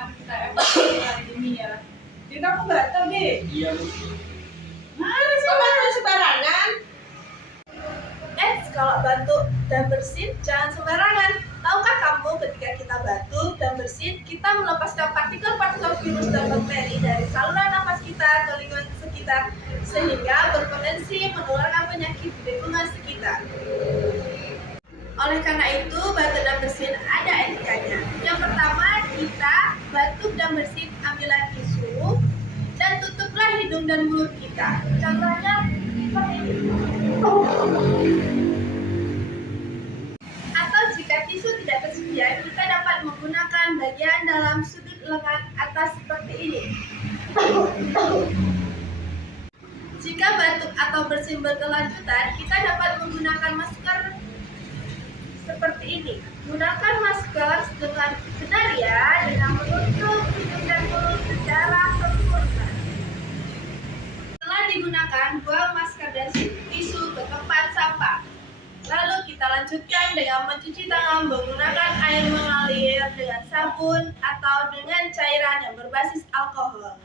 teman-teman kita evaluasi hari ini ya. Jadi kamu batal deh. Iya, Bu. Mari sembarangan. Kalau batuk dan bersin jangan sembarangan. Tahukah kamu ketika kita batuk dan bersin, kita melepaskan partikel-partikel virus dan bakteri dari saluran nafas kita ke lingkungan sekitar, sehingga berpotensi menularkan penyakit di lingkungan sekitar. Oleh karena itu, batuk dan bersin ada etikanya. Yang pertama, kita batuk dan bersin, ambillah tisu dan tutuplah hidung dan mulut kita. Contohnya seperti ini. Atau jika tisu tidak tersedia, kita dapat menggunakan bagian dalam sudut lengan atas seperti ini. Jika batuk atau bersin berkelanjutan, kita dapat menggunakan masker seperti ini. Gunakan masker dengan benar ya, dengan menutup hidung dan mulut secara sempurna. Setelah digunakan, buang masker dan tisu ke tempat sampah. Lalu kita lanjutkan dengan mencuci tangan menggunakan air mengalir dengan sabun atau dengan cairan yang berbasis alkohol.